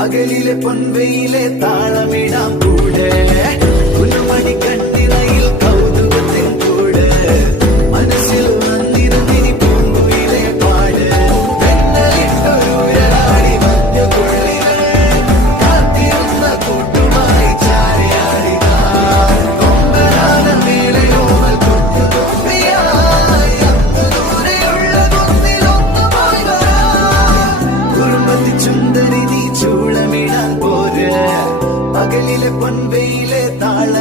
പകലിലെ പൊൻവെയിലെ താളമിടാം കൂടെ കുലുമണി കണ്ണിറയിൽ കൗതുകത്തിൻ കൂടെ മനസ്സിൽ വന്നിരുന്നിനി പൂങ്കുയിലെ പാട് പെണ്ണലിട്ടൊരുരാടി മഞ്ഞുകൊള്ളികൾ കാത്തിരുന്ന കൂട്ടുമായി ചാരയാടിക കൊമ്പനാന മേളയോമൽ കൊട്ടുതോപ്പിയായി അന്ന് ദൂരെയുള്ള കുന്നിലൊന്നുമായി വരാം കുറുമ്പത്തി ചുന്ദരി നീ ചൂളമിടാൻ പോരെ പകലിലെ പൊൻവെയിലെ താള